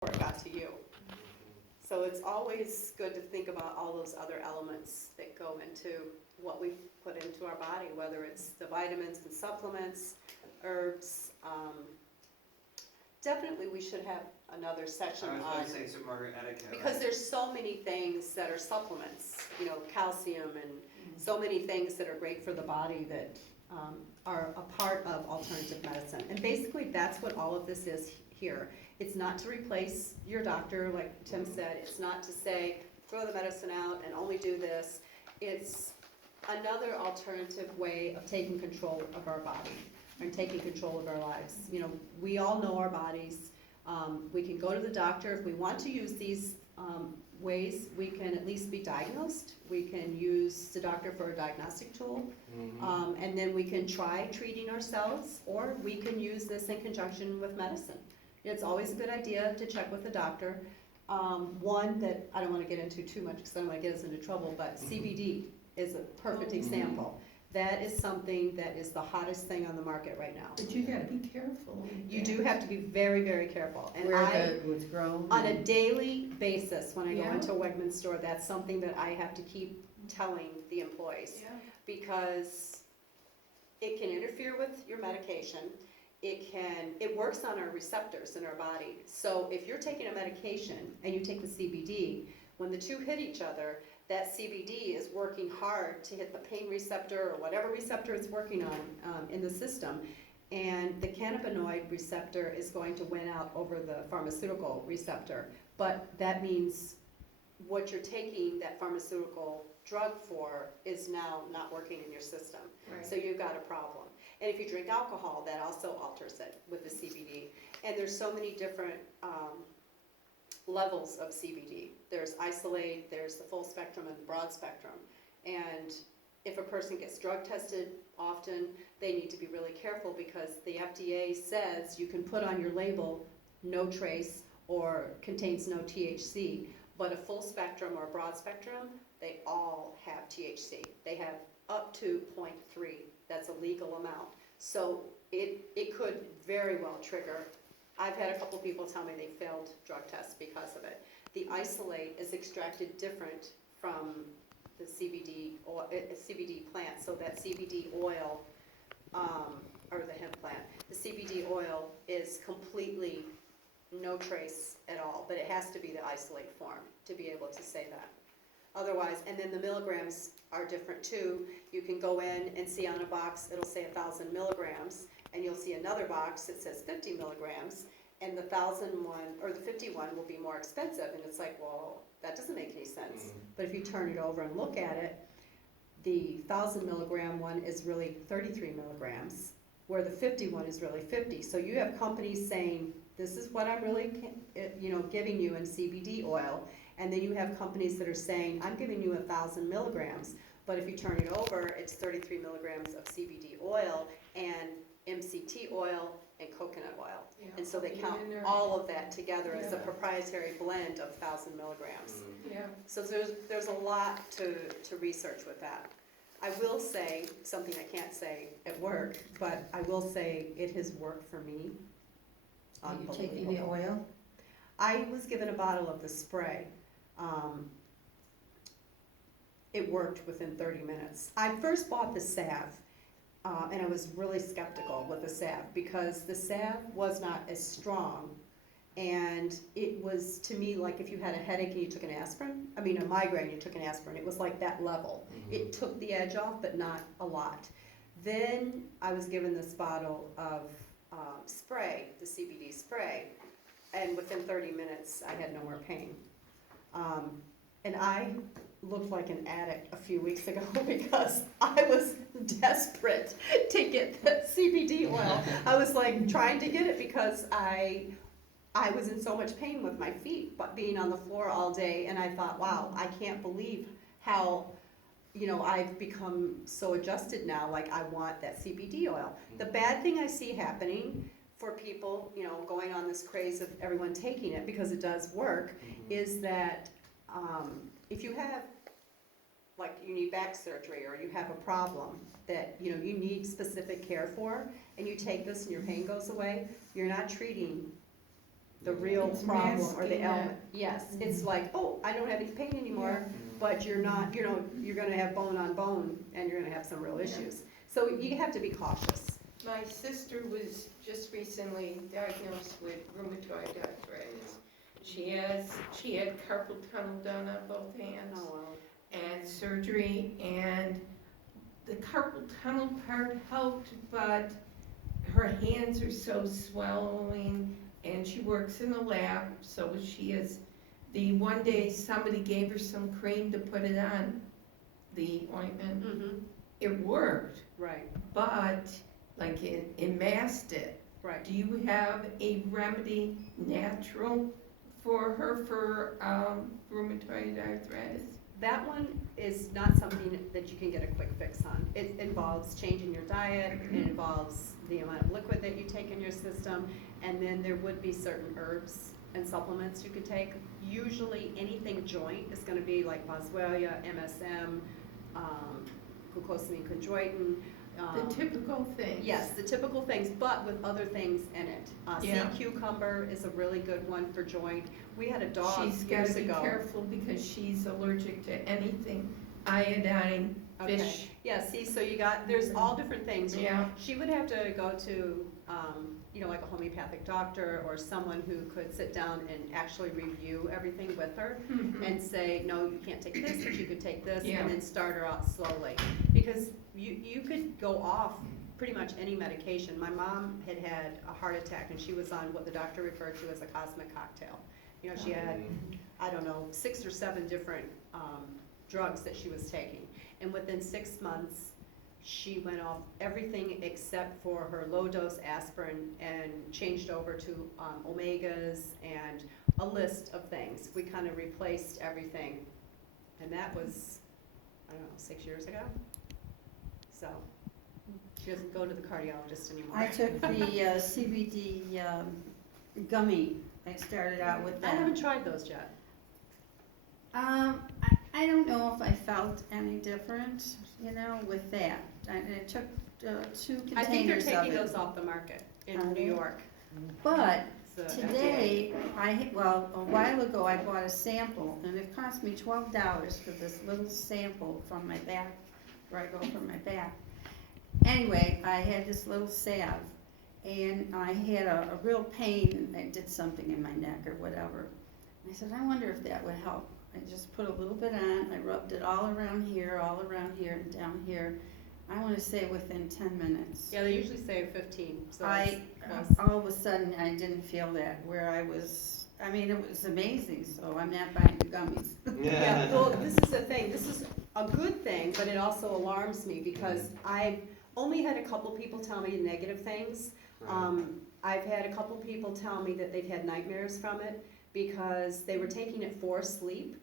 before it got to you. So it's always good to think about all those other elements that go into what we put into our body, whether it's the vitamins and supplements, herbs. Definitely we should have another session I was on, going to say, so Margaret Etiquette. because there's so many things that are supplements, calcium and so many things that are great for the body that are a part of alternative medicine. And basically, that's what all of this is here. It's not to replace your doctor, like Tim said. It's not to say, throw the medicine out and only do this. It's another alternative way of taking control of our body and taking control of our lives. We all know our bodies. We can go to the doctor. If we want to use these ways, we can at least be diagnosed. We can use the doctor for a diagnostic tool, and then we can try treating ourselves, or we can use this in conjunction with medicine. It's always a good idea to check with the doctor. One that I don't want to get into too much because I don't want to get us into trouble, but CBD is a perfect example. That is something that is the hottest thing on the market right now. But you gotta be careful. You do have to be very, very careful. And Where it was grown. on a daily basis, when I go Yeah. into a Wegmans store, that's something that I have to keep telling the employees. Yeah. Because it can interfere with your medication. It works on our receptors in our body. So if you're taking a medication and you take the CBD, when the two hit each other, that CBD is working hard to hit the pain receptor or whatever receptor it's working on in the system. And the cannabinoid receptor is going to win out over the pharmaceutical receptor. But that means what you're taking that pharmaceutical drug for is now not working in your system. Right. So you've got a problem. And if you drink alcohol, that also alters it with the CBD. And there's so many different levels of CBD. There's isolate, there's the full spectrum and the broad spectrum. And if a person gets drug tested often, they need to be really careful because the FDA says you can put on your label no trace or contains no THC, but a full spectrum or broad spectrum, they all have THC. They have up to 0.3. That's a legal amount. So it could very well trigger. I've had a couple people tell me they failed drug tests because of it. The isolate is extracted different from the CBD or CBD plant, so that CBD oil or the hemp plant, the CBD oil is completely no trace at all, but it has to be the isolate form to be able to say that. Otherwise, and then the milligrams are different too. You can go in and see on a box, it'll say 1,000 milligrams, and you'll see another box that says 50 milligrams, and the 1,000 one, or the 51 will be more expensive, and it's like, well, that doesn't make any sense. But if you turn it over and look at it, the 1,000 milligram one is really 33 milligrams, where the 51 is really 50. So you have companies saying, this is what I'm really, giving you in CBD oil, and then you have companies that are saying, I'm giving you 1,000 milligrams, but if you turn it over, it's 33 milligrams of CBD oil and MCT oil and coconut oil. Yeah. And so they count In there. all of that together as a Yeah. proprietary blend of 1,000 milligrams. Yeah. So there's a lot to research with that. I will say, something I can't say at work, but I will say it has worked for me. Are you taking the Unbelievable. oil? I was given a bottle of the spray. It worked within 30 minutes. I first bought the salve, and I was really skeptical with the salve because the salve was not as strong, and it was to me like if you had a headache and you took an aspirin, a migraine, you took an aspirin. It was like that level. It took the edge off, but not a lot. Then I was given this bottle of spray, the CBD spray, and within 30 minutes I had no more pain. And I looked like an addict a few weeks ago because I was desperate to get the CBD oil. I was like trying to get it because I was in so much pain with my feet, but being on the floor all day, and I thought, wow, I can't believe how, I've become so adjusted now, like I want that CBD oil. The bad thing I see happening for people, going on this craze of everyone taking it because it does work, is that if you have, like you need back surgery or you have a problem that you need specific care for, and you take this and your pain goes away, you're not treating the real It's problem or the masking ailment. Yes, it's like, oh, I don't have any pain anymore, but you're not, you're gonna have bone on bone and you're gonna have some real issues. So you have to be cautious. My sister was just recently diagnosed with rheumatoid arthritis. She had carpal tunnel done on both hands and surgery, and the carpal tunnel part helped, but her hands are so swelling, and she works in the lab, so she is, the one day somebody gave her some cream to put it on, the ointment. Mm-hmm, It worked, right, but like it masked it. right. Do you have a remedy natural for her for rheumatoid arthritis? That one is not something that you can get a quick fix on. It involves changing your diet, it involves the amount of liquid that you take in your system, and then there would be certain herbs and supplements you could take. Usually anything joint is gonna be like boswellia, MSM, glucosamine chondroitin. The typical things. Yes, the typical things, but with other things in it. Yeah. Sea cucumber is a really good one for joint. We had a dog She's years gotta be ago. careful because she's allergic to anything iodine, Okay. fish. Yeah, see, so you got, there's all different things. Yeah. She would have to go to, like a homeopathic doctor or someone who could sit down and actually review everything with her Mhm. and say, no, you can't take this, but you could take this, Yeah. and then start her out slowly. Because you could go off pretty much any medication. My mom had had a heart attack and she was on what the doctor referred to as a cosmic cocktail. She had, I don't know, 6 or 7 different drugs that she was taking. And within 6 months, she went off everything except for her low-dose aspirin and changed over to omegas and a list of things. We kind of replaced everything. And that was, I don't know, 6 years ago? So, she doesn't go to the cardiologist anymore. I took the CBD gummy. I started out with I that. haven't tried those yet. I don't know if I felt any different, with that. It took 2 I think they're containers of taking it. those off the market in Are New they? York. But It's the FDA. today, a while ago, I bought a sample, and it cost me $12 for this little sample from my back, where I go for my back. Anyway, I had this little salve, and I had a real pain, and I did something in my neck or whatever. I said, I wonder if that would help. I just put a little bit on, I rubbed it all around here, and down here. I want to say within 10 minutes. Yeah, they usually say 15, so I, it's close. all of a sudden, I didn't feel that, where I was, it was amazing, so I'm not buying the gummies. Yeah, well, this is the thing, this is a good thing, but it also alarms me because I've only had a couple people tell me negative things. I've had a couple people tell me that they've had nightmares from it because they were taking it for sleep.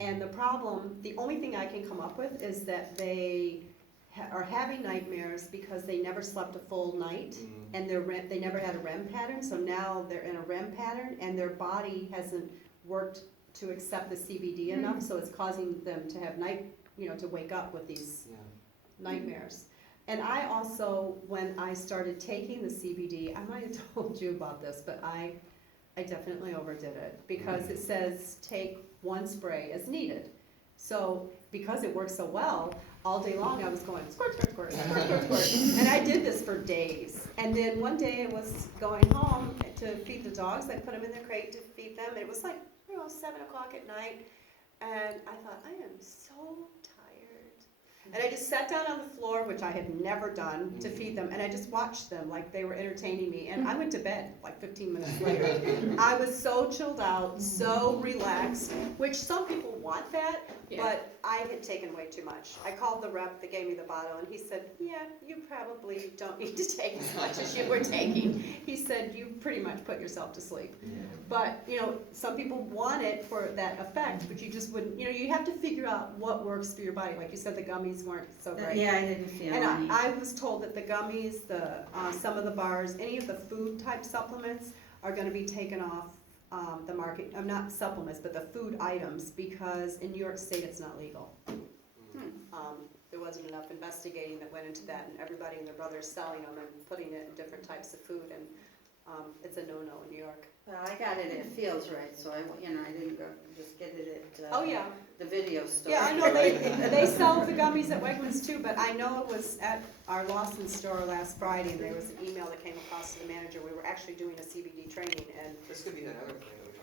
And the problem, the only thing I can come up with is that they are having nightmares because they never slept a full night and they never had a REM pattern, so now they're in a REM pattern and their body hasn't worked to accept the CBD enough, so it's causing them to have to wake up with these nightmares. And I also, when I started taking the CBD, I might have told you about this, but I definitely overdid it because it says take 1 spray as needed. So because it works so well, all day long I was going squirt, squirt, squirt, squirt, squirt, squirt. And I did this for days. And then one day I was going home to feed the dogs. I put them in the crate to feed them. And it was like, 7 o'clock at night. And I thought, I am so tired. And I just sat down on the floor, which I had never done, to feed them. And I just watched them like they were entertaining me. And I went to bed like 15 minutes later. I was so chilled out, so relaxed, which some people want that. Yeah. But I had taken way too much. I called the rep that gave me the bottle and he said, yeah, you probably don't need to take as much as you were taking. He said, you pretty much put yourself to sleep. But, some people want it for that effect, but you just wouldn't, you have to figure out what works for your body. Like you said, the gummies weren't so great. Yeah, I didn't feel any. And I was told that the gummies, some of the bars, any of the food type supplements are gonna be taken off the market, not supplements, but the food items, because in New York State it's not legal. There wasn't enough investigating that went into that, and everybody and their brother selling them and putting it in different types of food, and It's a no-no in New York. Well, I got it at Feels Right, so I didn't go, just get it at, Oh, yeah. the video store. Yeah, I know, they sell the gummies at Wegmans too, but I know it was at our Lawson store last Friday, and there was an email that came across to the manager. We were actually doing a CBD training, and This could be another thing.